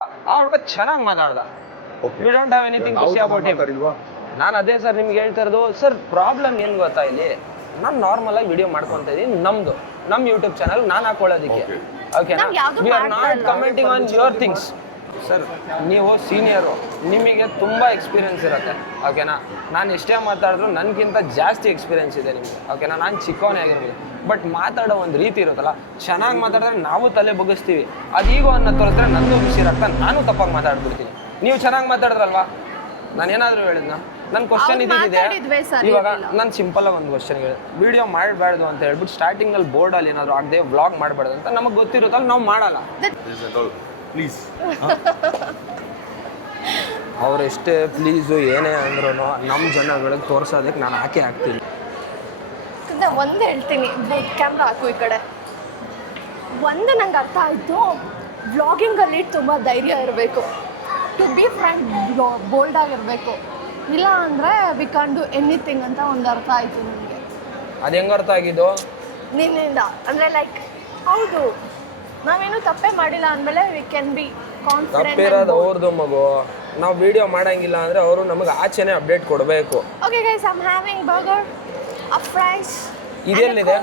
ಹುಡುಗ ಚೆನ್ನಾಗಿ ಮಾತಾಡ್ದ. We don't have anything to say about him. ನಾನು ಅದೇ ಸರ್ ನಿಮ್ಗೆ ಹೇಳ್ತಾ ಇರೋದು, ಸರ್ ಪ್ರಾಬ್ಲಮ್ ಏನು ಗೊತ್ತಾ ಇಲ್ಲಿ, ನಾನು ನಾರ್ಮಲ್ ಆಗಿ ವಿಡಿಯೋ ಮಾಡ್ಕೊತಾ ಇದ್ದೀನಿ, ನಮ್ಮ ಯೂಟ್ಯೂಬ್ ಚಾನಲ್ ನಾನು ಹಾಕೊಳ್ಳೋದಕ್ಕೆ, ಓಕೆನಾ? We are not commenting on your things. Sir ನೀವು ಸೀನಿಯರು, ನಿಮಗೆ ತುಂಬ ಎಕ್ಸ್ಪೀರಿಯನ್ಸ್ ಇರುತ್ತೆ, ಓಕೆನಾ? ನಾನು ಎಷ್ಟೇ ಮಾತಾಡಿದ್ರು ನನಗಿಂತ ಜಾಸ್ತಿ ಎಕ್ಸ್ಪೀರಿಯನ್ಸ್ ಇದೆ ನಿಮಗೆ, ಓಕೆನಾ? ನಾನು ಚಿಕ್ಕವನೇ ಆಗಿರ್ಬೋದು, ಬಟ್ ಮಾತಾಡೋ ಒಂದು ರೀತಿ ಇರುತ್ತಲ್ಲ, ಚೆನ್ನಾಗಿ ಮಾತಾಡಿದ್ರೆ ನಾವು ತಲೆ ಬಗ್ಗಿಸ್ತೀವಿ. ಅದು ಈಗ ಅನ್ನೋ ತೋರಿಸಿದ್ರೆ ನನ್ನದು ಬಿಸಿರಕ್ತ, ನಾನು ತಪ್ಪಾಗಿ ಮಾತಾಡ್ಬಿಡ್ತೀನಿ. ನೀವು ಚೆನ್ನಾಗಿ ಮಾತಾಡಿದ್ರಲ್ವಾ, ನಾನು ಏನಾದರೂ ಹೇಳಿದ್ನ? ನನ್ನ ಕ್ವಶನ್ ಇದ್ದಿದೆ. ಇವಾಗ ನಾನು ಸಿಂಪಲ್ ಆಗಿ ಒಂದು ಕ್ವಶನ್ ಹೇಳಿದೆ, ವಿಡಿಯೋ ಮಾಡಬಾರ್ದು ಅಂತ ಹೇಳ್ಬಿಟ್ಟು ಸ್ಟಾರ್ಟಿಂಗಲ್ಲಿ ಬೋರ್ಡಲ್ಲಿ ಏನಾದರೂ ಆಗದೆ ವ್ಲಾಗ್ ಮಾಡಬಾರ್ದು ಅಂತ ನಮಗೆ ಗೊತ್ತಿರುತ್ತಲ್ಲ, ನಾವು ಮಾಡಲ್ಲ. ಪ್ಲೀಸ್ ಅವರೆಷ್ಟೇ ಪ್ಲೀಸು ಏನೇ ಅಂದ್ರೂ ನಮ್ಮ ಜನಗಳಿಗೆ ತೋರಿಸೋದಕ್ಕೆ ನಾನು ಹಾಕ್ತೀನಿ. ಒಂದು ಹೇಳ್ತೀನಿ, ಕ್ಯಾಮ್ರಾ ಹಾಕು ಈ ಕಡೆ. ಒಂದು ನಂಗೆ ಅರ್ಥ ಆಯಿತು, ವ್ಲಾಗಿಂಗಲ್ಲಿ ತುಂಬ ಧೈರ್ಯ ಇರಬೇಕು, ಟು ಬಿ ಫ್ರ್ಯಾಂಕ್ ಬೋಲ್ಡ್ ಆಗಿರಬೇಕು, ಇಲ್ಲ ಅಂದರೆ ವಿ ಕ್ಯಾನ್ ಡೂ ಎನಿಥಿಂಗ್ ಅಂತ ಒಂದು ಅರ್ಥ ಆಯಿತು ನನಗೆ. ಅದು ಹೆಂಗೆ ಅರ್ಥ ಆಗಿದ್ದು ನಿನ್ನಿಂದ? ಅಂದರೆ ಲೈಕ್ ಹೌದು, ನಾವೇನು ತಪ್ಪೇ ಮಾಡಿಲ್ಲ ಅಂದಮೇಲೆ ವಿ ಕ್ಯಾನ್ ಬಿ ಕಾನ್ಫಿಡೆಂಟ್. ತಪ್ಪಿರೋದು ಅವ್ರದ್ದು ಮಗು, ನಾವು ವಿಡಿಯೋ ಮಾಡೋಂಗಿಲ್ಲ ಅಂದರೆ ಅವರು ನಮಗೆ ಆಚೆನೇ ಅಪ್ಡೇಟ್ ಕೊಡಬೇಕು. Okay guys, I am having burger, a fries. ಇದೆಲ್ಲಿದೆ?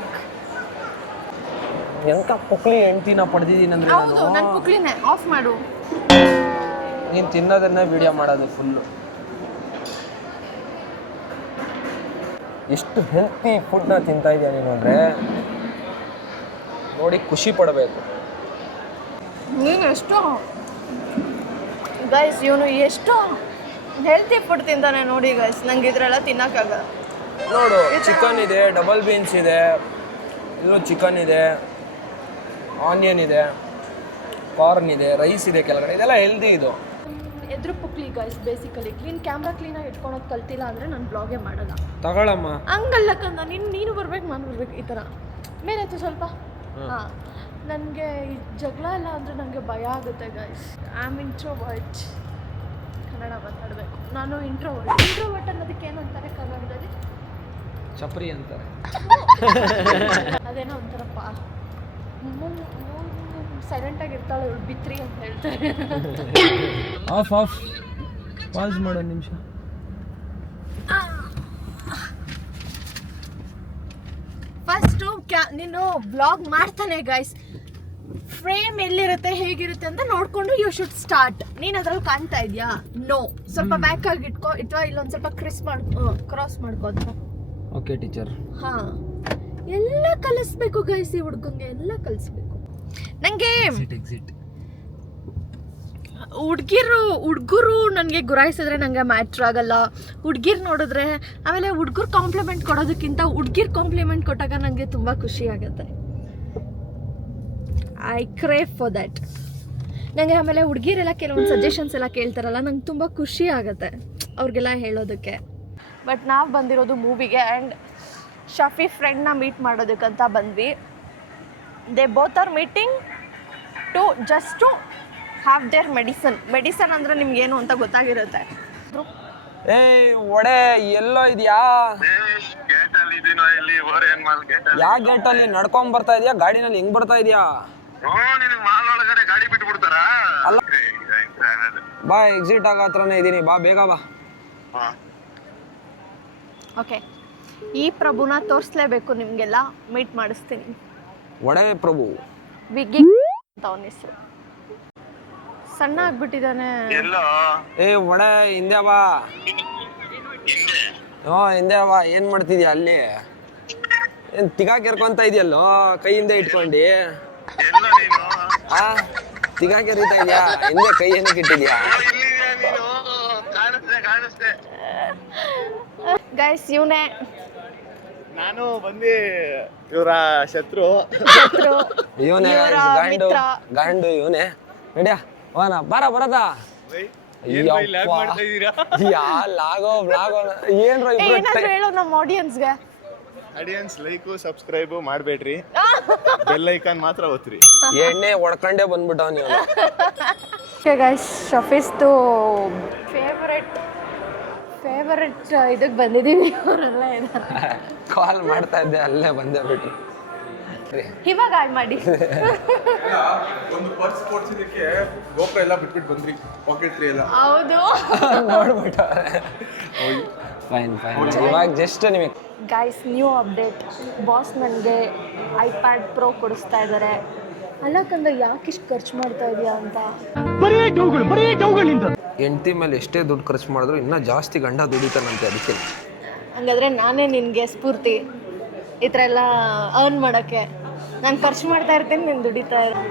ಎಂತ ಪುಕ್ಲಿ ಹೆಂಡ್ತಿನ ಪಡೆದಿದ್ದೀನಿ ಅಂದರೆ ಹೌದು, ನನ್ನ ಪುಕ್ಲಿನೇ ಆಫ್ ಮಾಡು. ನೀನು ತಿನ್ನೋದನ್ನೇ ವಿಡಿಯೋ ಮಾಡೋದು ಫುಲ್ಲು. ಎಷ್ಟು ಹೆಲ್ತಿ ಫುಡ್ನ ತಿಂತಾ ಇದೆಯಾ ನೀನು ಅಂದರೆ ನೋಡಿ ಖುಷಿ ಪಡಬೇಕು. ನೀನು ಎಷ್ಟು ಗೈಸ್, ಇವನು ಎಷ್ಟು ಹೆಲ್ತಿ ಫುಡ್ ತಿಂತಾನೆ ನೋಡಿ ಗೈಸ್, ನಂಗೆ ಇದರೆಲ್ಲ ತಿನ್ನೋಕ್ಕಾಗಲ್ಲ. ನೋಡು, ಚಿಕನ್ ಇದೆ, ಡಬಲ್ ಬೀನ್ಸ್ ಇದೆ, ಇಲ್ಲೂ ಚಿಕನ್ ಇದೆ, ಆನಿಯನ್ ಇದೆ, ಕಾರ್ನ್ ಇದೆ, ರೈಸ್ ಇದೆ ಕೆಳಗಡೆ, ಇದೆಲ್ಲ ಹೆಲ್ದಿ. ಇದು ಎದುರು ಪುಕ್ಲಿ ಗೈಸ್. ಬೇಸಿಕಲಿ ಕ್ಯಾಮ್ರಾ ಕ್ಲೀನಾಗಿ ಇಟ್ಕೊಳೋದು ಕಲ್ತಿಲ್ಲ ಅಂದರೆ ನಾನು ಬ್ಲಾಗೇ ಮಾಡಲ್ಲ. ತಗೊಳಮ್ಮ. ಹಂಗಲ್ಲ ಕಂದ, ನೀನು ಬರ್ಬೇಕು, ನಾನು ಬರ್ಬೇಕು, ಈ ಥರ ಮೇಲೆ ಇತ್ತು ಸ್ವಲ್ಪ. ಹಾಂ, ನನಗೆ ಈ ಜಗಳ ಎಲ್ಲ ಅಂದರೆ ನನಗೆ ಭಯ ಆಗುತ್ತೆ guys. I am introvert. Kannada ಮಾತಾಡಬೇಕು. ನಾನು ಇಂಟ್ರೋವರ್ಟ್ ಅನ್ನೋದಕ್ಕೆ ಏನಂತಾರೆ ಕನ್ನಡದಲ್ಲಿ? ಚಪ್ರಿ ಅಂತಾರೆ. ಅದೇನೋ ಒಂಥರಪ್ಪ, ಸೈಲೆಂಟಾಗಿ ಇರ್ತಾಳೆ ಇವಳು, ಬಿತ್ರಿ ಅಂತ ಹೇಳ್ತಾರೆ. ಆಫ್ ಪಾಸ್ ಮಾಡೋ ನಿಮಿಷ. ಫಸ್ಟು ನೀನು ಬ್ಲಾಗ್ ಮಾಡ್ತಾನೆ ಗೈಸ್, ಫ್ರೇಮ್ ಎಲ್ಲಿರುತ್ತೆ ಹೇಗಿರುತ್ತೆ ಅಂತ ನೋಡಿಕೊಂಡು ಯು ಶುಡ್ ಸ್ಟಾರ್ಟ್. ನೀನು ಅದ್ರಲ್ಲಿ ಕಾಣ್ತಾ ಇದೆಯಾ? ನೋ, ಸ್ವಲ್ಪ ಬ್ಯಾಕ್ ಆಗಿ ಇಟ್ಕೋ, ಅಥವಾ ಇಲ್ಲೊಂದು ಸ್ವಲ್ಪ ಕ್ರಾಸ್ ಮಾಡ್ಕೋ. Okay teacher. ಹಾಂ, ಎಲ್ಲ ಕಲಿಸ್ಬೇಕು ಗೈಸ್, ಈ ಹುಡ್ಗಂಗೆ ಎಲ್ಲ ಕಲಿಸ್ಬೇಕು. ನನಗೆ ಹುಡುಗರು ನನಗೆ ಗುರಾಯಿಸಿದ್ರೆ ನನಗೆ ಮ್ಯಾಟ್ರ್ ಆಗಲ್ಲ. ಹುಡುಗಿರು ನೋಡಿದ್ರೆ, ಆಮೇಲೆ ಹುಡುಗರು ಕಾಂಪ್ಲಿಮೆಂಟ್ ಕೊಡೋದಕ್ಕಿಂತ ಹುಡುಗಿರು ಕಾಂಪ್ಲಿಮೆಂಟ್ ಕೊಟ್ಟಾಗ ನನಗೆ ತುಂಬ ಖುಷಿ ಆಗುತ್ತೆ. I crave for that. ನನಗೆ ಆಮೇಲೆ ಹುಡುಗಿರೆಲ್ಲ ಕೆಲವೊಂದು ಸಜೆಷನ್ಸ್ ಎಲ್ಲ ಕೇಳ್ತಾರಲ್ಲ, ನಂಗೆ ತುಂಬ ಖುಷಿ ಆಗುತ್ತೆ ಅವ್ರಿಗೆಲ್ಲ ಹೇಳೋದಕ್ಕೆ. ಬಟ್ ನಾವು ಬಂದಿರೋದು ಮೂವಿಗೆ, ಆ್ಯಂಡ್ ಶಫಿ ಫ್ರೆಂಡ್ನ ಮೀಟ್ ಮಾಡೋದಕ್ಕಂತ ಬಂದ್ವಿ. They both are meeting to just to have their medicine ಅಂದರೆ ನಿಮ್ಗೇನು ಅಂತ ಗೊತ್ತಾಗಿರುತ್ತೆ. ಏಯ್ ಒಡೆ, ಎಲ್ಲೋ ಇದೆಯಾ? ಯಾವ ಗೇಟಲ್ಲಿ ನಡ್ಕೊಂಡ್ ಬರ್ತಾ ಇದೆಯಾ? ಗಾಡಿನಲ್ಲಿ ಹೆಂಗ್ ಬರ್ತಾ ಇದೆಯಾ? ಅಲ್ಲ ಬಾ, ಎಕ್ಸಿಟ್ ಆಗೋ ಹತ್ರನೇ ಇದ್ದೀನಿ, ಬಾ ಬೇಗ ಬಾ. ಓಕೆ, ಈ ಪ್ರಭುನ ತೋರಿಸ್ಲೇಬೇಕು ನಿಮಗೆಲ್ಲ, ಮೀಟ್ ಮಾಡಿಸ್ತೀನಿ. ಒಡೆ ಪ್ರಭು ಬಿಗ್ಗಿ ಅಂತ ಅವನ ಹೆಸರು. ಸಣ್ಣ ಆಗ್ಬಿಟ್ಟಿದ್ದಾನೆ. ಏ ಒಡೆ, ಹಿಂದೆ ಬಾ. ಹಿಂದೆ ಬಾ. ಏನ್ ಮಾಡ್ತಿದ್ಯಾ ಅಲ್ಲಿ? ಏನ್ ತಿಗಾಕೆರ್ಕೊಂತ ಇದೆಯಲ್ಲೋ, ಕೈ ಹಿಂದೆ ಇಟ್ಕೊಂಡು? ತಿಗಾಕೆರಿತಾ ಇದೆಯಾ? ಹಿಂದೆ ಕೈ ಏನಕ್ಕೆ ಇಟ್ಟಿದ್ಯಾ? ಗೈಸ್, ಇವನೇ ನಾನು ಬಂದು ಇವರ ಶತ್ರು. ಇವನೇ ಗಂಡು, ಇವನೇ. ನಡಿಯಾ ಹೋಗೋಣ, ಬರದಾ? ಹೇಳು ನಮ್ಮ ಆಡಿಯನ್ಸ್ಗೆ. ಆಡಿಯನ್ಸ್ ಲೈಕ್ ಸಬ್ಸ್ಕ್ರೈಬ್ ಮಾಡಬೇಡ್ರಿ, ಬೆಲ್ ಐಕಾನ್ ಮಾತ್ರ ಒತ್ತಿರಿ. ಎಣ್ಣೆ ಹೊಡ್ಕೊಂಡೇ ಬಂದ್ಬಿಟ್ಟವ್ ನೀವು. ಗೈಸ್, ಶಫೀಸ್ದು ಫೇವರೆಟ್ ಇದಕ್ಕೆ ಬಂದಿದ್ದೀವಿ. ಅವರೆಲ್ಲ ಕಾಲ್ ಮಾಡ್ತಾ ಇದ್ದೆ, ಅಲ್ಲೇ ಬಂದೇ ಬಿಟ್ಟು. ಮಾಡ್ಬಿಟ್ರಿ. ಇವಾಗ ಆಡ್ ಮಾಡಿ. ಒಂದು ಪರ್ಸ್ ಕೊಡ್ಸಿದಕ್ಕೆ ಗೋಪುರ ಎಲ್ಲ ಬಿಟ್ಬಿಟ್ಟು ಬಂದ್ರಿ, ಪಾಕೆಟ್ರಿ ಎಲ್ಲ ಹೌದು. ನೋಡ್ಬಿಟ್ಟವ್ರೆ. ಫೈನ್ ಇವಾಗ ಜಸ್ಟ್ ನಿಮಗೆ ಗೈಸ್, ನ್ಯೂ ಅಪ್ಡೇಟ್. ಬಾಸ್ ನನಗೆ ಐಪ್ಯಾಡ್ ಪ್ರೋ ಕೊಡಿಸ್ತಾ ಇದ್ದಾರೆ. ಅಲ್ಲಕ್ಕಂದ್ರೆ ಯಾಕೆ ಇಷ್ಟು ಖರ್ಚು ಮಾಡ್ತಾ ಇದೆಯಾ ಅಂತ. ಹೆಂಡತಿ ಮೇಲೆ ಎಷ್ಟೇ ದುಡ್ಡು ಖರ್ಚು ಮಾಡಿದ್ರು ಇನ್ನೂ ಜಾಸ್ತಿ ಗಂಡ ದುಡಿತಾನಂತೆ. ಅದಕ್ಕೆ ಹಂಗಾದ್ರೆ ನಾನೇ ನಿನಗೆ ಸ್ಫೂರ್ತಿ ಈ ಥರ ಎಲ್ಲ ಅರ್ನ್ ಮಾಡೋಕ್ಕೆ. ನಾನು ಖರ್ಚು ಮಾಡ್ತಾ ಇರ್ತೀನಿ, ನೀನು ದುಡಿತಾ ಇರು.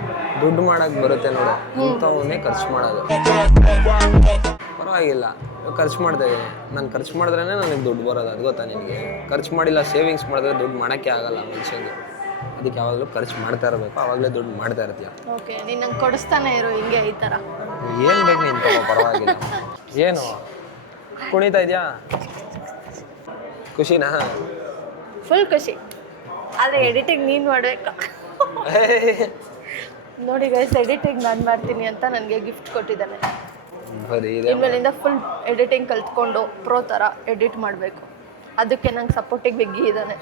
ದುಡ್ಡು ಮಾಡೋಕ್ಕೆ ಬರುತ್ತೆ ನೋಡು, ಇಂಥವನ್ನೇ ಖರ್ಚು ಮಾಡೋದು. ಪರವಾಗಿಲ್ಲ, ಖರ್ಚು ಮಾಡ್ತಾ ಇದ್ದೀನಿ. ನಾನು ಖರ್ಚು ಮಾಡಿದ್ರೇ ನನಗೆ ದುಡ್ಡು ಬರೋದು, ಅದು ಗೊತ್ತಾ ನಿನಗೆ? ಖರ್ಚು ಮಾಡಿಲ್ಲ ಸೇವಿಂಗ್ಸ್ ಮಾಡಿದ್ರೆ ದುಡ್ಡು ಮಾಡೋಕ್ಕೆ ಆಗಲ್ಲ ಮನುಷ್ಯನಿಗೆ. ಅದಕ್ಕೆ ಯಾವಾಗಲೂ ಖರ್ಚು ಮಾಡ್ತಾ ಇರಬೇಕು, ಆವಾಗಲೇ ದುಡ್ಡು ಮಾಡ್ತಾ ಇರ್ತೀಯ. ಓಕೆ, ನೀನು ನಂಗೆ ಕೊಡಿಸ್ತಾನೆ ಇರು ಹಿಂಗೆ ಈ ಥರ. ಏನು ಬೇಕು ನೀನು ತಗೋ, ಪರವಾಗಿಲ್ಲ. ಏನು ಕುಣಿತಾ ಇದೆಯಾ? ಖುಷಿನಾ? ಫುಲ್ ಖುಷಿ. ಆದರೆ ಎಡಿಟಿಂಗ್ ನೀನು ಮಾಡಬೇಕು. ನೋಡಿ ಗೈಸ್, ಎಡಿಟಿಂಗ್ ನಾನು ಮಾಡ್ತೀನಿ ಅಂತ ನನಗೆ ಗಿಫ್ಟ್ ಕೊಟ್ಟಿದ್ದಾನೆ. ಬರೀ ಇದೆ. ಇನ್ಮೇಲಿಂದ ಫುಲ್ ಎಡಿಟಿಂಗ್ ಕಲ್ತ್ಕೊಂಡು ಪ್ರೋ ಥರ ಎಡಿಟ್ ಮಾಡಬೇಕು. ಅದಕ್ಕೆ ನಂಗೆ ಸಪೋರ್ಟಿಗೆ ಬಿಗ್ಗಿ ಇದ್ದಾನೆ.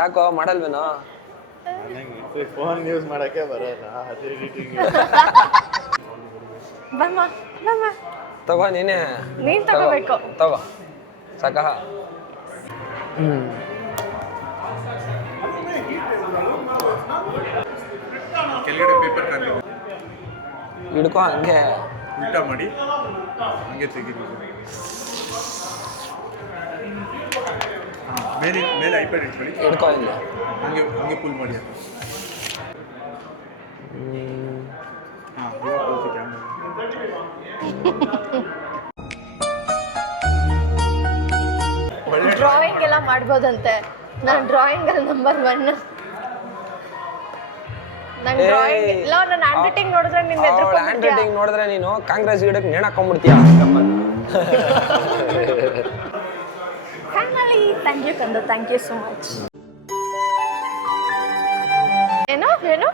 ಯಾಕೋ ಮಾಡಲ್ವೇನೋ? ಫೋನ್ ಯೂಸ್ ಮಾಡಕ್ಕೆ ಬರಲ್ಲ, ಅದೇ ಎಡಿಟಿಂಗ್. ಬಮ್ಮ ಬಮ್ಮ, ತಗೋ ನೀನೇ. ನೀನು ತಗೋಬೇಕು. ತಗೋ ಸಾಕ. ಕೆಳಗಡೆ ಪೇಪರ್ ಕಾಣಿ ಹಿಡ್ಕೊ, ಹಂಗೆ ಉಲ್ಟಾ ಮಾಡಿ ಹಂಗೆ ತೆಗೀರಿ. ಮೇಲೆ ಐಪ್ಯಾಡ್ ಇಟ್ಕೊಳ್ಳಿ, ಹಿಡ್ಕೊ ಹಿಂಗೆ. ಹಂಗೆ ಹಂಗೆ ಫುಲ್ ಮಾಡಿ. ಡ್ರಾಯಿಂಗ್ ಎಲ್ಲ ಮಾಡ್ಬೋದಂತೆ. ನಾನು ಡ್ರಾಯಿಂಗಲ್ಲಿ ನಂಬರ್ 1. ನಂಗೆ ಡ್ರಾಯಿಂಗ್ ಇಲ್ಲ, ನನ್ನ ಹ್ಯಾಂಡ್ ರೈಟಿಂಗ್ ನೋಡಿದ್ರೆ ನಿನ್ನ ಹ್ಯಾಂಡ್ ರೈಟಿಂಗ್ ನೋಡಿದ್ರೆ ನೀನು ಕಾಂಗ್ರೆಸ್ ಗಿಡಕ್ಕೆ ನೇಣು ಹಾಕೊಂಡ್ಬಿಡ್ತೀಯ. ಫೈನಲಿ ಥ್ಯಾಂಕ್ ಯು ಕಂದ, ಥ್ಯಾಂಕ್ ಯು ಸೋ ಮಚ್. ಏನು ಏನು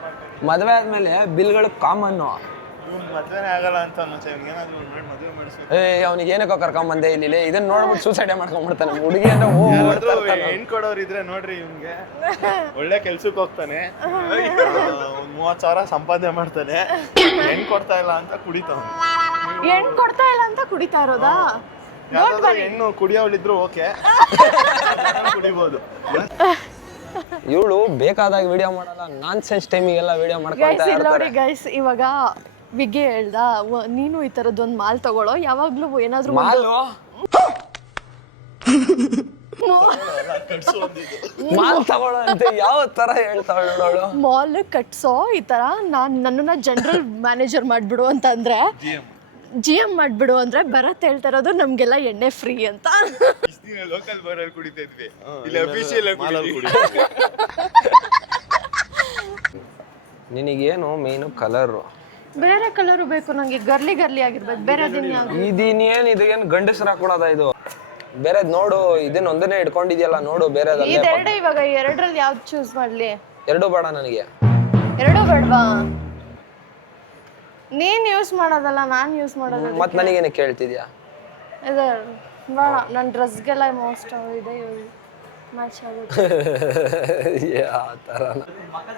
ಮದುವೆ ಆದ್ಮೇಲೆ ಬಿಲ್ಗಳು ಕಾಮನ್ನು. ಮದುವೆನೇ ಆಗಲ್ಲ ಅಂತ ಅನ್ನಿಸ್ತಾ ಏನಾದರೂ ಮಾಡಿ ಮದುವೆ ಮಾಡಿಸ್ಬೇಕು. ಅವನಿಗೆ ಏನಕ್ಕೋ ಕರ್ಕೊಂಬಂದೆ ಇಲ್ಲಿ, ಇದನ್ನ ನೋಡ್ಬಿಟ್ಟು ಸೂಸೈಡ್ ಮಾಡ್ಕೊಂಡ್ಬಿಡ್ತಾನೆ. ಹುಡುಗಿ ಅಂದ್ರೆ ಹೆಣ್ ಕೊಡೋರು ಇದ್ರೆ ನೋಡ್ರಿ, ಇವ್ನಿಗೆ ಒಳ್ಳೆ ಕೆಲ್ಸಕ್ಕೆ ಹೋಗ್ತಾನೆ, ಒಂದ್ 30,000 ಸಂಪಾದನೆ ಮಾಡ್ತಾನೆ, ಹೆಣ್ ಕೊಡ್ತಾ ಇಲ್ಲ ಅಂತ ಕುಡಿತಾನೆ. ಹೆಣ್ಣು ಕೊಡ್ತಾ ಇಲ್ಲ ಅಂತ ಕುಡಿತಾ ಇರೋದಾ? ಹೆಣ್ಣು ಕುಡಿಯೋಳಿದ್ರು ಓಕೆ, ಕುಡಿಬೋದು. ಇವಳು ಬೇಕಾದಾಗ ವಿಡಿಯೋ ಮಾಡಲ್ಲ, ನಾನ್ ಸೆನ್ಸ್ ಟೈಮಿಗೆಲ್ಲ ವಿಡಿಯೋ ಮಾಡ್ಕೊಂತ ನೋಡಿ ಗೈಸ್, ಇವಾಗ ವಿಗ್ಗೆ ಹೇಳ್ದ ನೀನು ಈ ತರದೊಂದು ಮಾಲ್ ತಗೊಳ್ಳೋ, ಯಾವಾಗ್ಲೂ ಏನಾದ್ರು ಮಾಲು ಮಾಲ್ ತಗೊಳ್ಳೋ ಅಂತ ಯಾವ ತರ ಹೇಳ್ತಾವಳು ನೋಡು. ಮಾಲ್ ಕಟ್ಸೋ ಈ ತರ, ನನ್ನನ್ನ ಜನರಲ್ ಮ್ಯಾನೇಜರ್ ಮಾಡ್ಬಿಡು ಅಂತ ಅಂದ್ರೆ, GM ಮಾಡ್ಬಿಡು ಅಂದ್ರೆ ಭರತ್ ಹೇಳ್ತಾ ಇರೋದು ನಮ್ಗೆಲ್ಲ ಎಣ್ಣೆ ಫ್ರೀ ಅಂತ. ಲೋಕಲ್ ಬಾರಲ್ಲಿ ಕುಡಿತಾ ಇದ್ವಿ, ಇಲ್ಲಿ ಅಫಿಷಿಯಲ್ ನಿನಗೇನು ಮೇನು ಕಲರು? ಬೇರೆ ಕಲರು ಬೇಕು ನಂಗೆ, ಗರ್ಲಿ ಗರ್ಲಿ ಆಗಿರ್ಬೇಕು, ಬೇರೆ ಇದೇನೇನು ಇದೇನು ಗಂಡಸರ ಹಾಕೊಳದ ಇದು? ಬೇರೆದ್ ನೋಡು, ಇದನ್ನ ಒಂದನ್ನೇ ಇಟ್ಕೊಂಡಿದ್ಯಲ್ಲ ನೋಡು. ಬೇರೆದಲ್ಲ ಇದೆರಡು, ಇವಾಗ ಎರಡರಲ್ಲಿ ಯಾವ್ದು ಚೂಸ್ ಮಾಡ್ಲಿ? ಎರಡು ಬೇಡ ನನಗೆ. ಎರಡು ಬೇಡವಾ? ನೀನ್ ಯೂಸ್ ಮಾಡೋದಲ್ಲ, ನಾನ್ ಯೂಸ್ ಮಾಡೋದು. ಮತ್ ನನಗೇನು ಕೇಳ್ತಿದ್ಯಾ? ಇದು ಬೇಡ, ನನ್ನ ಡ್ರೆಸ್ಗೆಲ್ಲ ಮೋಸ್ಟ್ ಇದೆ ಮ್ಯಾಚ್ ಆಗುತ್ತೆ. ಆ ಥರನ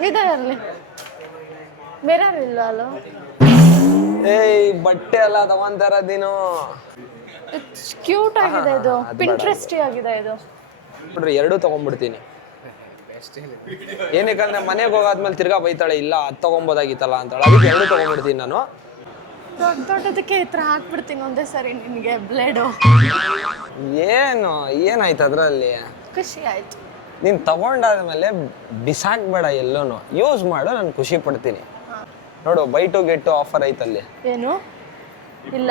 ಇದೆ ಇರಲಿ, ಬೇರೆ ಇಲ್ಲ ಅಲ್ಲ. ಏಯ್ ಬಟ್ಟೆ ಅಲ್ಲ ತಗೊಂತಾರ ನೀನು. ಕ್ಯೂಟ್ ಆಗಿದೆ ಇದು, ಪಿಂಟ್ರೆಸ್ಟಿ ಆಗಿದೆ ಇದು. ನೋಡ್ರಿ, ಎರಡೂ ತಗೊಂಡ್ಬಿಡ್ತೀನಿ. ಏನಕ್ಕಂದ್ರೆ ಮನೆಗೆ ಹೋಗಾದ್ಮೇಲೆ ತಿರ್ಗಾ ಬೈತಾಳೆ, ಇಲ್ಲ ಅದು ತಗೊಂಬೋದಾಗಿತ್ತಲ್ಲ ಅಂತಾಳೆ. ಅದಕ್ಕೆ ಎರಡು ತಗೊಂಡ್ಬಿಡ್ತೀನಿ ನಾನು. ದೊಡ್ಡ ದೊಡ್ಡದಕ್ಕೆ ಈ ಥರ ಹಾಕ್ಬಿಡ್ತೀನಿ ಒಂದೇ ಸರಿ ನಿನಗೆ ಬ್ಲೇಡು. ಏನಾಯ್ತು ಅದರಲ್ಲಿ? ಖುಷಿ ಆಯ್ತು. ನೀನು ತಗೊಂಡಾದ್ಮೇಲೆ ಬಿಸಾಕ್ಬೇಡ, ಎಲ್ಲೋನು ಯೂಸ್ ಮಾಡು, ನಾನು ಖುಷಿ ಪಡ್ತೀನಿ. ನೋಡು, buy two get two offer ಐತಲ್ಲಿ. ಏನು ಇಲ್ಲ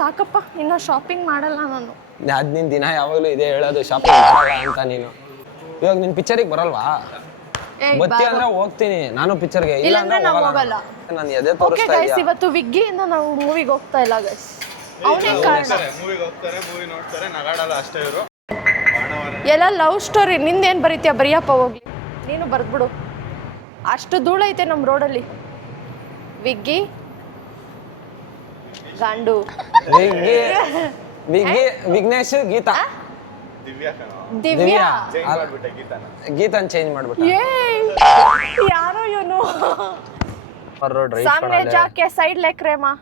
ಸಾಕಪ್ಪ, ಇನ್ನು ಶಾಪಿಂಗ್ ಮಾಡಲ್ಲ ನಾನು. ಅದ್ ನಿನ್ ದಿನ ಯಾವಾಗಲೂ ಇದೆ ಹೇಳೋದು, ಶಾಪಿಂಗ್ ಮಾಡಲ್ಲ ಅಂತ ನೀನು. ಇವಾಗ ನಿನ್ ಪಿಕ್ಚರಿಗೆ ಬರಲ್ವಾ? ಬತ್ತಿ ಅಂದ್ರೆ ಹೋಗ್ತೀನಿ ನಾನು ಪಿಕ್ಚರ್ಗೆ, ಇಲ್ಲ ಅಂದ್ರೆ ಹೋಗಲ್ಲ. ನಾನು ಎದೆ ತೋರಿಸ್ತಾ ಇದೀಯ. ಇವತ್ತು ವಿಗ್ಗಿಯಿಂದ ನಾವು ಮೂವಿಗೆ ಹೋಗ್ತಾ ಇಲ್ಲ ಗೈಸ್, ಅವನೇ ಕಾರಣ. ಮೂವಿಗೆ ಹೋಗ್ತಾರೆ, ಮೂವಿ ನೋಡ್ತಾರೆ, ನಗಾಡಲ್ಲ ಅಷ್ಟೇ ಇವರು. ಎಲ್ಲ ಲವ್ ಸ್ಟೋರಿ. ನಿಂದೇನು ಬರೀತೀಯ? ಬರಿಯಪ್ಪ ಹೋಗ್ಲಿ, ನೀನು ಬರ್ದ್ಬಿಡು. ಅಷ್ಟು ಧೂಳೈತೆ ನಮ್ಮ ರೋಡಲ್ಲಿ. ವಿಗ್ಗಿ ಗಾಂಡು, ವಿಗ್ನೇಶ್, ಗೀತಾ ದಿವ್ಯಾ ಕಣೋ. ದಿವ್ಯಾ ಚೇಂಜ್ ಮಾಡ್ಬಿಟ್ಟೆ ಗೀತಾನ. ಗೀತನ್ ಚೇಂಜ್ ಮಾಡ್ಬಿಟ್ಟ. ಏ ಯಾರೋ ಇವನು ರೋಡ್ ರೈಟ್ सामने जाके साइड लेक रे माँ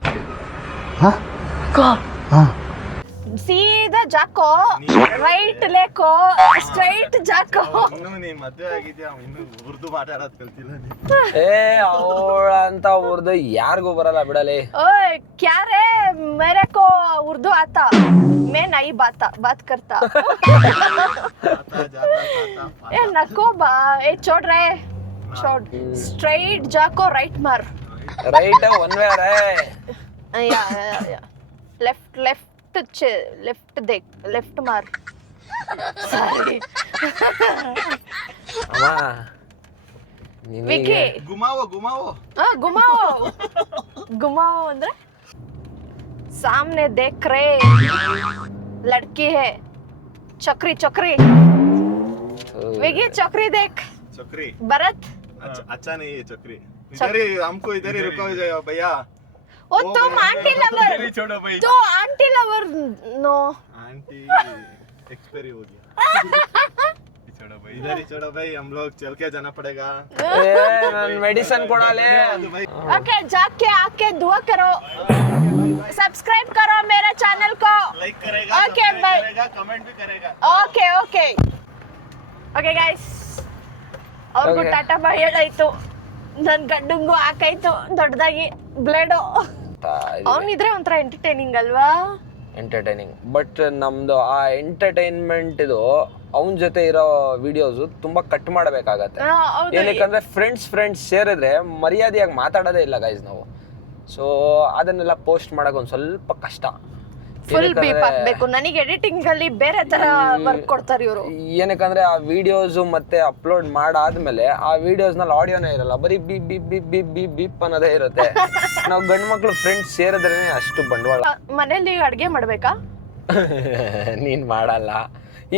सीधा जाको राइट लेको स्ट्रೈಟ್ जाको ಇನ್ನು ನೀ ಮದ್ವೆ ಆಗಿದ್ಯಾ ಇನ್ನು ಉರ್ದು ಮಾತಾಡೋದ್ ಕಲ್ತಿಲ್ಲ ನೀ. ಏ ಅವಳ ಅಂತ ಉರ್ದು ಯಾರಿಗೂ ಬರಲ್ಲ ಬಿಡಲಿ. ओए क्या रे मेरे को उर्दू आता मैं नहीं बात करता ए नको बा ए छोड़ रहे छोड़ स्ट्रैट जाको राइट मार ರೈಟ್ ಒನ್ ವೇ ರೇ या लेफ्ट लेफ्ट देख लेफ्ट मार सॉरी ಅಮ್ಮ विकी ಗುಮಾವೋ घुमाओ ಅಂದ್ರೆ सामने देख रे लड़की है चक्री विकी चक्री देख चक्री भरत अच्छा नहीं है चक्री. इधर ही हमको इधर ही रुको भैया. ओ तुम आंटी लवर छोड़ो भाई. तो aunty lover no aunty expiry हो गया. छोड़ो भाई इधर ही छोड़ो भाई हम लोग चल के जाना पड़ेगा. ನನ್ ಮೆಡಿಸನ್ ಕೊಡಾಲೆ. ओके जाके आके दुआ करो सब्सक्राइब करो मेरे चैनल को लाइक करेगा ओके बाय कमेंट भी करेगा. ओके गाइस ಅವ್ರಿಗೂ ಟಾಟಾ ಬಾಯ್ ಹೇಳಾಯ್ತು ನನ್ ಗಂಡಂಗೂ ಹಾಕಾಯ್ತು ದೊಡ್ಡದಾಗಿ ಬ್ಲೇಡು ಅವನಿದ್ರೆ ಒಂಥರ ಎಂಟರ್ಟೈನಿಂಗ್ ಅಲ್ವಾ. ಎಂಟರ್ಟೈನಿಂಗ್ ಬಟ್ ನಮ್ದು ಆ ಎಂಟರ್ಟೈನ್ಮೆಂಟ್ ಇದು ಅವನ ಜೊತೆ ಇರೋ ವಿಡಿಯೋಸ್ ತುಂಬಾ ಕಟ್ ಮಾಡಬೇಕಾಗತ್ತೆ. ಏನಕ್ಕಂದ್ರೆ ಫ್ರೆಂಡ್ಸ್ ಸೇರಿದ್ರೆ ಮರ್ಯಾದೆಯಾಗಿ ಮಾತಾಡೋದೇ ಇಲ್ಲ ಗೈಸ್ ನಾವು. ಸೊ ಅದನ್ನೆಲ್ಲ ಪೋಸ್ಟ್ ಮಾಡಕ್ ಒಂದ್ ಸ್ವಲ್ಪ ಕಷ್ಟ. ಫುಲ್ ಬೀಪ್ ಹಾಕ್ಬೇಕು. ನನಗೆ ಎಡಿಟಿಂಗ್ ಅಲ್ಲಿ ಬೇರೆ ತರ ವರ್ಕ್ ಕೊಡ್ತಾರೆ ಇವರು. ಏನಕ್ಕಂದ್ರೆ ಆ ವಿಡಿಯೋಸ್ ಮತ್ತೆ ಅಪ್ಲೋಡ್ ಮಾಡಾದ್ಮೇಲೆ ಆ ವಿಡಿಯೋಸ್ ನಲ್ಲಿ ಆಡಿಯೋನೇ ಇರಲ್ಲ, ಬರೀ beep beep beep beep beep beep ಅನ್ನೋದೇ ಇರುತ್ತೆ. ನಾವು ಗಂಡು ಮಕ್ಳು ಫ್ರೆಂಡ್ಸ್ ಸೇರಿದ್ರೇನೆ ಅಷ್ಟು ಬಂಡವಾಳ. ಮನೇಲಿ ಅಡ್ಗೆ ಮಾಡ್ಬೇಕಾ? ನೀನ್ ಮಾಡಲ್ಲ,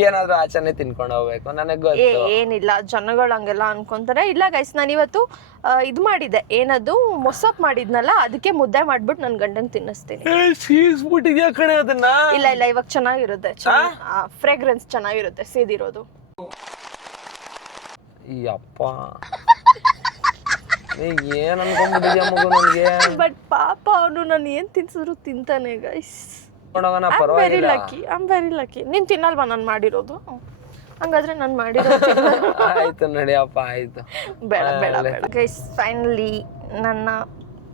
ಏನಾದ್ರೂ ಆಚೆನೆ ತಿನ್ಕೊಂಡು ಹೋಗ್ಬೇಕು. ನನಗ್ ಗೊತ್ತು. ಏನಿಲ್ಲ, ಜನಗಳು ಹಂಗೆಲ್ಲ ಅನ್ಕೊಂತಾರೆ. ಇಲ್ಲ ಗೈಸ್, ನಾನು ಇವತ್ತು ಇದು ಮಾಡಿದ್ದೆ, ಏನದು ಮೊಸಪ್ ಮಾಡಿದ್ನಲ್ಲ, ಅದಕ್ಕೆ ಮುದ್ದೆ ಮಾಡ್ಬಿಟ್ಟು ನನ್ ಗಂಡಂಗ್ ತಿನ್ನಿಸ್ತೀನಿ. ಸೀಸ್ಬಿಟ್ಟಿದ್ಯಾ ಕಣೆ ಅದನ್ನ. ಇಲ್ಲ ಇವಾಗ ಚೆನ್ನಾಗಿರುತ್ತೆ, ಫ್ರೇಗ್ರೆನ್ಸ್ ಚೆನ್ನಾಗಿರುತ್ತೆ ಸೀದಿರೋದು. ಈ ಅಪ್ಪ ಏನ್ ಅನ್ಕೊಂಡ್ಬಿಟ್ಟಿದ್ಯಾ ಮಗು ನನ್ಗೆ. ಬಟ್ ಪಾಪ ಅವನು ನಾನು ಏನ್ ತಿನ್ಸಿದ್ರು ತಿಂತಾನೆ ಗೈಸ್. Very lucky. ನೀನ್ ತಿನ್ನಲ್ವಾ ನಾನು ಮಾಡಿರೋದು? ಹಂಗಾದ್ರೆ ನಾನು ಮಾಡಿರೋದು ಆಯ್ತು ನಡಿಯಪ್ಪ, ಆಯ್ತು. ಬೇಡ ಗೈಸ್. ಫೈನಲಿ ನನ್ನ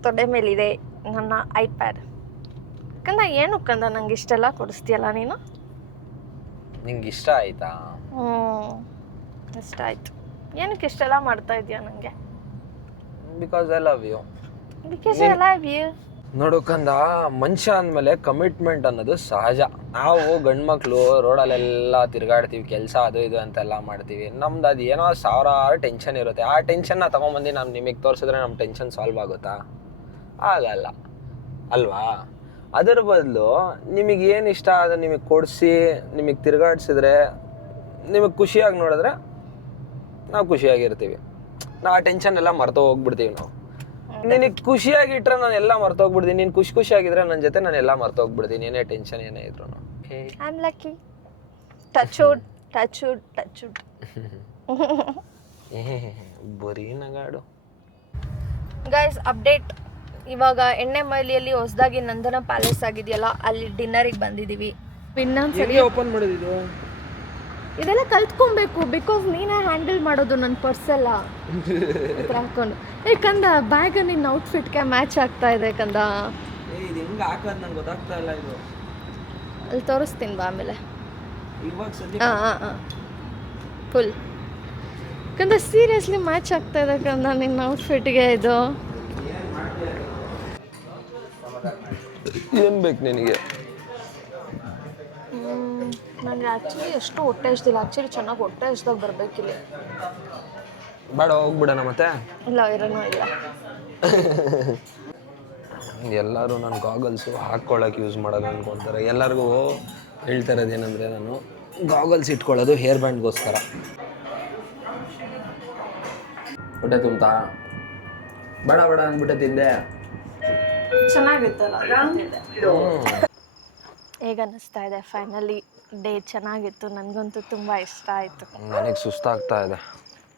ತೊಡೆ ಮೇಲಿದೆ ನನ್ನ ಐಪ್ಯಾಡ್. ಕಂದ ಏನು ಕಂದ ನಂಗೆ ಇಷ್ಟೆಲ್ಲ ಕೊಡಿಸ್ತೀಯಲ್ಲ ನೀನು? ನಿಂಗೆ ಇಷ್ಟ ಆಯ್ತಾ? ಇಷ್ಟ ಆಯ್ತು. ಏನಕ್ಕೆ ಇಷ್ಟೆಲ್ಲ ಮಾಡ್ತಾ ಇದೀಯ ನಂಗೆ? Because I love you. ನೋಡು ಕಂದ, ಮನುಷ್ಯ ಅಂದಮೇಲೆ ಕಮಿಟ್ಮೆಂಟ್ ಅನ್ನೋದು ಸಹಜ. ನಾವು ಗಂಡ್ಮಕ್ಳು ರೋಡಲ್ಲೆಲ್ಲ ತಿರ್ಗಾಡ್ತೀವಿ, ಕೆಲಸ ಅದು ಇದು ಅಂತೆಲ್ಲ ಮಾಡ್ತೀವಿ. ನಮ್ದು ಅದು ಏನೋ ಸಾವಿರಾರು ಟೆನ್ಷನ್ ಇರುತ್ತೆ. ಆ ಟೆನ್ಷನ್ನ ತಗೊಂಬಂದು ನಾನು ನಿಮಗೆ ತೋರಿಸಿದ್ರೆ ನಮ್ಮ ಟೆನ್ಷನ್ ಸಾಲ್ವ್ ಆಗುತ್ತಾ? ಆಗಲ್ಲ ಅಲ್ವಾ? ಅದರ ಬದಲು ನಿಮಗೆ ಏನು ಇಷ್ಟ ಅದು ನಿಮಗೆ ಕೊಡಿಸಿ, ನಿಮಗೆ ತಿರ್ಗಾಡ್ಸಿದ್ರೆ, ನಿಮಗೆ ಖುಷಿಯಾಗಿ ನೋಡಿದ್ರೆ ನಾವು ಖುಷಿಯಾಗಿರ್ತೀವಿ. ನಾವು ಆ ಟೆನ್ಷನ್ ಎಲ್ಲ ಮರೆತು ಹೋಗ್ಬಿಡ್ತೀವಿ. ನಾವು ನಿನಗೆ ಖುಷಿಯಾಗಿಟ್ರೆ ನಾನು ಎಲ್ಲ ಮರ್ತೋಗ್ಬಿಡ್ತೀನಿ. ನೀನು ಖುಷಿಯಾಗಿದ್ರೆ ನನ್ನ ಜೊತೆ ನಾನು ಎಲ್ಲ ಮರ್ತೋಗ್ಬಿಡ್ತೀನಿ, ಏನೇ ಟೆನ್ಷನ್ ಏನೇ ಇದ್ರು. I am lucky. Touch wood. ಬರೀ ನಗಾಡು. ಗೈಸ್ ಅಪ್ಡೇಟ್, ಇವಾಗ ಎಣ್ಣೆ ಮೈಲಿಯಲ್ಲಿ ಹೊಸದಾಗಿ ನಂದನ ಪ್ಯಾಲೇಸ್ ಆಗಿದೆಯಲ್ಲ, ಅಲ್ಲಿ ಡಿನ್ನರಿಗೆ ಬಂದಿದ್ದೀವಿ. ಇನ್ನೊಂದ್ಸರಿ ಓಪನ್ ಮಾಡಿದ್ದು ಇದೆಲ್ಲ ಕಲ್ತ್ಕೊಬೇಕು, ಬಿಕಾಸ್ ನೀನೇ ಹ್ಯಾಂಡಲ್ ಮಾಡೋದು ನನ್ನ ಪರ್ಸೆಲ್ಲ ಹಾಕೊಂಡು. ಕಂದ ಬ್ಯಾಗ್ ನಿನ್ನ ಔಟ್ಫಿಟ್ಗೆ ಮ್ಯಾಚ್ ಆಗ್ತಾ ಇದೆ ಕಂದ. ಇದು ಹೆಂಗೆ ಹಾಕೋದು ನಂಗೆ ಗೊತ್ತಾಗ್ತಾ ಇಲ್ಲ. ಇದು ಅಲ್ಲಿ ತೋರಿಸ್ತೀನಿ ಬಾ ಆಮೇಲೆ. ಇವಾಗ ಸದ್ಯ ಹಾಂ ಫುಲ್ ಕಂದ ಸೀರಿಯಸ್ಲಿ ಮ್ಯಾಚ್ ಆಗ್ತಾ ಇದೆ ಕಂದ ನಿನ್ನ ಔಟ್ಫಿಟ್ಗೆ. ಇದು ಏನು ಬೇಕು ನಿನಗೆ? ನನಗೆ ಆ್ಯಕ್ಚುಲಿ ಎಷ್ಟು ಹೊಟ್ಟೆ ಹಚ್ತಿಲ್ಲ. ಆ್ಯಕ್ಚುಲಿ ಚೆನ್ನಾಗಿ ಹೊಟ್ಟೆ ಹಚ್ದಾಗ ಬರಬೇಕಿಲ್ಲ. ಬೇಡ, ಹೋಗ್ಬಿಡೋಣ ಮತ್ತೆ. ಇಲ್ಲ ಇರೋನು ಇಲ್ಲ. ಎಲ್ಲರೂ ನಾನು ಗಾಗಲ್ಸು ಹಾಕ್ಕೊಳ್ಳೋಕೆ ಯೂಸ್ ಮಾಡೋದು ಅಂದ್ಕೊತಾರೆ. ಎಲ್ಲರಿಗೂ ಹೇಳ್ತಾ ಇರೋದು ಏನಂದರೆ, ನಾನು ಗಾಗಲ್ಸ್ ಇಟ್ಕೊಳ್ಳೋದು ಹೇರ್ ಬ್ಯಾಂಡ್ಗೋಸ್ಕರ. ಹೊಟ್ಟೆ ತುಂಬ್ತಾ? ಬೇಡ ಅಂದ್ಬಿಟ್ಟೆ ತಿಂದೆ. ಚೆನ್ನಾಗಿತ್ತಲ್ಲ. ಹೇಗೆ ಅನ್ನಿಸ್ತಾ ಇದೆ ಫೈನಲಿ ಡೇ ಚೆನ್ನಾಗಿತ್ತು, ನನಗಂತೂ ತುಂಬ ಇಷ್ಟ ಆಯಿತು. ನನಗೆ ಸುಸ್ತಾಗ್ತಾ ಇದೆ.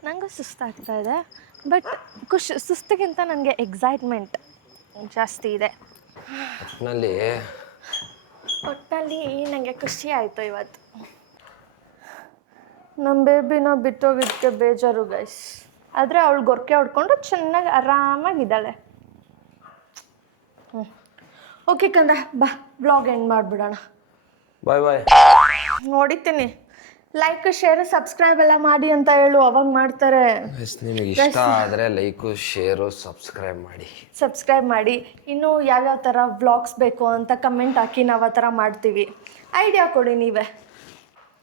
ನನಗೂ ಸುಸ್ತಾಗ್ತಾ ಇದೆ, ಬಟ್ ಸುಸ್ತಿಗಿಂತ ನನಗೆ ಎಕ್ಸೈಟ್ಮೆಂಟ್ ಜಾಸ್ತಿ ಇದೆ. ಒಟ್ಟಿನಲ್ಲಿ ನನಗೆ ಖುಷಿ ಆಯಿತು ಇವತ್ತು. ನಮ್ಮ ಬೇಬಿನ ಬಿಟ್ಟೋಗಿದ್ದಕ್ಕೆ ಬೇಜಾರು ಗೈಸ್, ಆದರೆ ಅವಳು ಗೊರಕೆ ಹೊಡ್ಕೊಂಡು ಚೆನ್ನಾಗಿ ಆರಾಮಾಗಿದ್ದಾಳೆ. ಓಕೆ ಕಂದ, ಬಾ ವ್ಲಾಗ್ ಎಂಡ್ ಮಾಡಿಬಿಡೋಣ. ಬಾಯ್ ಬಾಯ್. ನೋಡಿತೀನಿ, ಲೈಕ್ ಶೇರ್ ಸಬ್ಸ್ಕ್ರೈಬ್ ಎಲ್ಲ ಮಾಡಿ ಅಂತ ಹೇಳು, ಅವಾಗ ಮಾಡ್ತಾರೆ. ನಿಮಗೆ ಇಷ್ಟ ಆದರೆ ಲೈಕು ಶೇರು ಸಬ್ಸ್ಕ್ರೈಬ್ ಮಾಡಿ. ಇನ್ನು ಯಾವ್ಯಾವ ಥರ ವ್ಲಾಗ್ಸ್ ಬೇಕು ಅಂತ ಕಮೆಂಟ್ ಹಾಕಿ, ನಾವು ಆ ಥರ ಮಾಡ್ತೀವಿ. ಐಡಿಯಾ ಕೊಡಿ ನೀವೇ.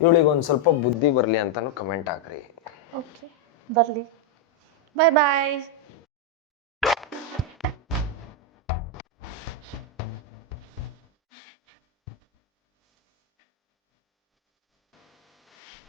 ಇವಳಿಗೆ ಒಂದು ಸ್ವಲ್ಪ ಬುದ್ಧಿ ಬರಲಿ ಅಂತಲೂ ಕಮೆಂಟ್ ಹಾಕ್ರಿ. ಓಕೆ, ಬರಲಿ. ಬಾಯ್ ಬಾಯ್.